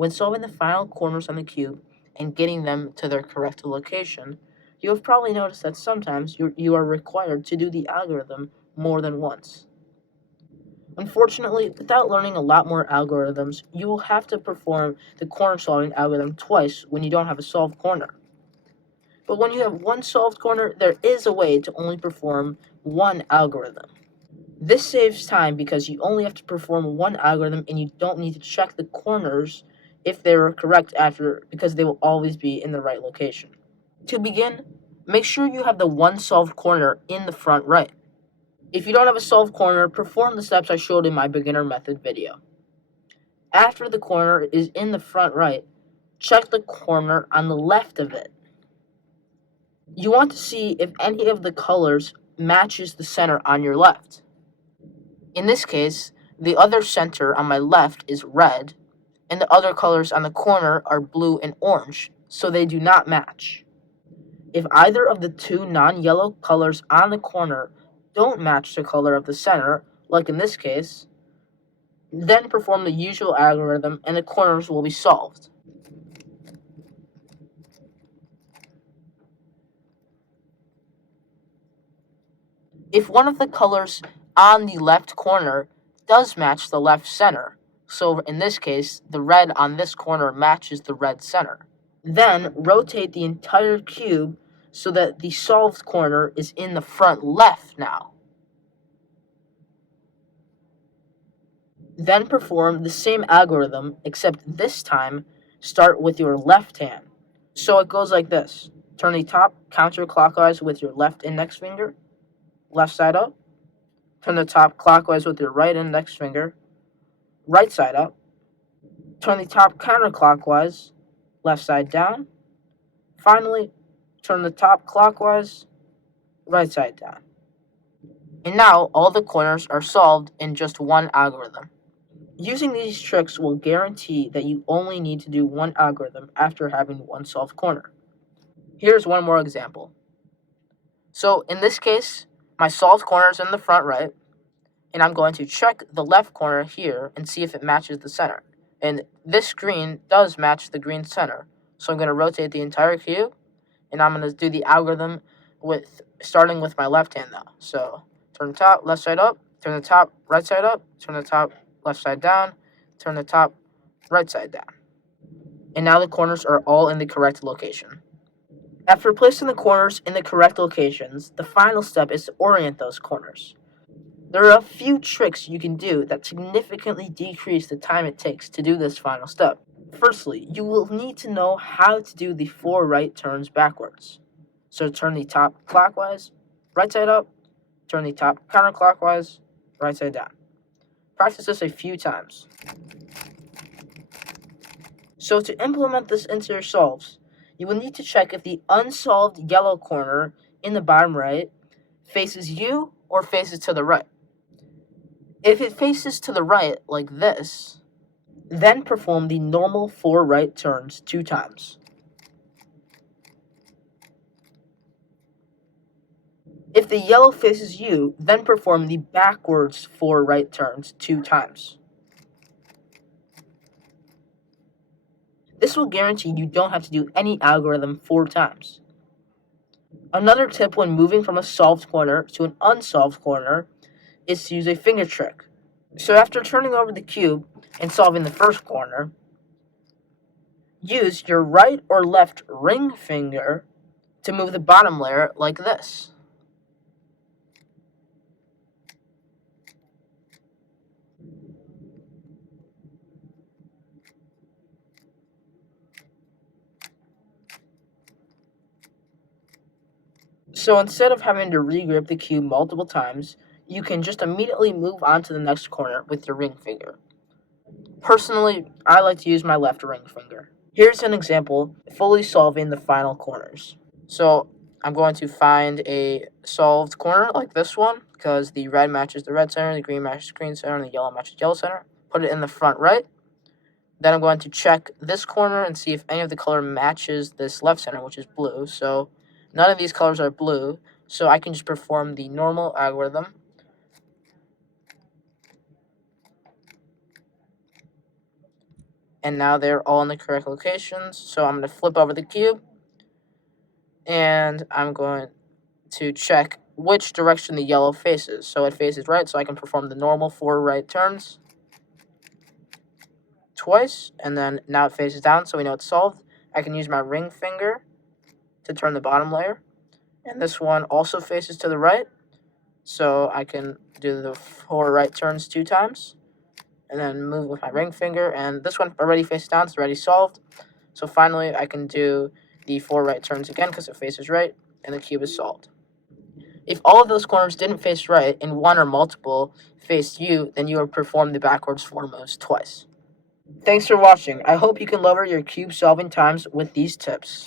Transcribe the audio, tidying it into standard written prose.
When solving the final corners on the cube and getting them to their correct location, you have probably noticed that sometimes you are required to do the algorithm more than once. Unfortunately, without learning a lot more algorithms, you will have to perform the corner solving algorithm twice when you don't have a solved corner. But when you have one solved corner, there is a way to only perform one algorithm. This saves time because you only have to perform one algorithm and you don't need to check the corners if they were correct after, because they will always be in the right location. To begin, make sure you have the one solved corner in the front right. If you don't have a solved corner, perform the steps I showed in my beginner method video. After the corner is in the front right, check the corner on the left of it. You want to see if any of the colors matches the center on your left. In this case, the other center on my left is red, and the other colors on the corner are blue and orange, so they do not match. If either of the two non-yellow colors on the corner don't match the color of the center, like in this case, then perform the usual algorithm and the corners will be solved. If one of the colors on the left corner does match the left center, so in this case, the red on this corner matches the red center, then rotate the entire cube so that the solved corner is in the front left now. Then perform the same algorithm, except this time start with your left hand. So it goes like this. Turn the top counterclockwise with your left index finger, left side up. Turn the top clockwise with your right index finger, right side up. Turn the top counterclockwise, left side down. Finally, turn the top clockwise, right side down. And now all the corners are solved in just one algorithm. Using these tricks will guarantee that you only need to do one algorithm after having one solved corner. Here's one more example. So in this case, my solved corner is in the front right, and I'm going to check the left corner here and see if it matches the center. And this green does match the green center. So I'm going to rotate the entire cube, and I'm going to do the algorithm starting with my left hand now. So turn the top left side up, turn the top right side up, turn the top left side down, turn the top right side down. And now the corners are all in the correct location. After placing the corners in the correct locations, the final step is to orient those corners. There are a few tricks you can do that significantly decrease the time it takes to do this final step. Firstly, you will need to know how to do the 4 right turns backwards. So turn the top clockwise, right side up, turn the top counterclockwise, right side down. Practice this a few times. So to implement this into your solves, you will need to check if the unsolved yellow corner in the bottom right faces you or faces to the right. If it faces to the right, like this, then perform the normal 4 right turns 2 times. If the yellow faces you, then perform the backwards 4 right turns 2 times. This will guarantee you don't have to do any algorithm 4 times. Another tip when moving from a solved corner to an unsolved corner is to use a finger trick. So after turning over the cube and solving the first corner, use your right or left ring finger to move the bottom layer like this. So instead of having to regrip the cube multiple times, you can just immediately move on to the next corner with your ring finger. Personally, I like to use my left ring finger. Here's an example fully solving the final corners. So I'm going to find a solved corner like this one, because the red matches the red center, the green matches the green center, and the yellow matches the yellow center. Put it in the front right. Then I'm going to check this corner and see if any of the color matches this left center, which is blue. So none of these colors are blue, so I can just perform the normal algorithm. and now they're all in the correct locations. So I'm going to flip over the cube, and I'm going to check which direction the yellow faces. So it faces right, so I can perform the normal 4 right turns twice, and then now it faces down, so we know it's solved. I can use my ring finger to turn the bottom layer, and this one also faces to the right, so I can do the 4 right turns 2 times, and then move with my ring finger, and this one already faces down, it's already solved. So finally, I can do the 4 right turns again because it faces right, and the cube is solved. If all of those corners didn't face right and one or multiple faced you, then you have performed the backwards foremost twice. Thanks for watching. I hope you can lower your cube solving times with these tips.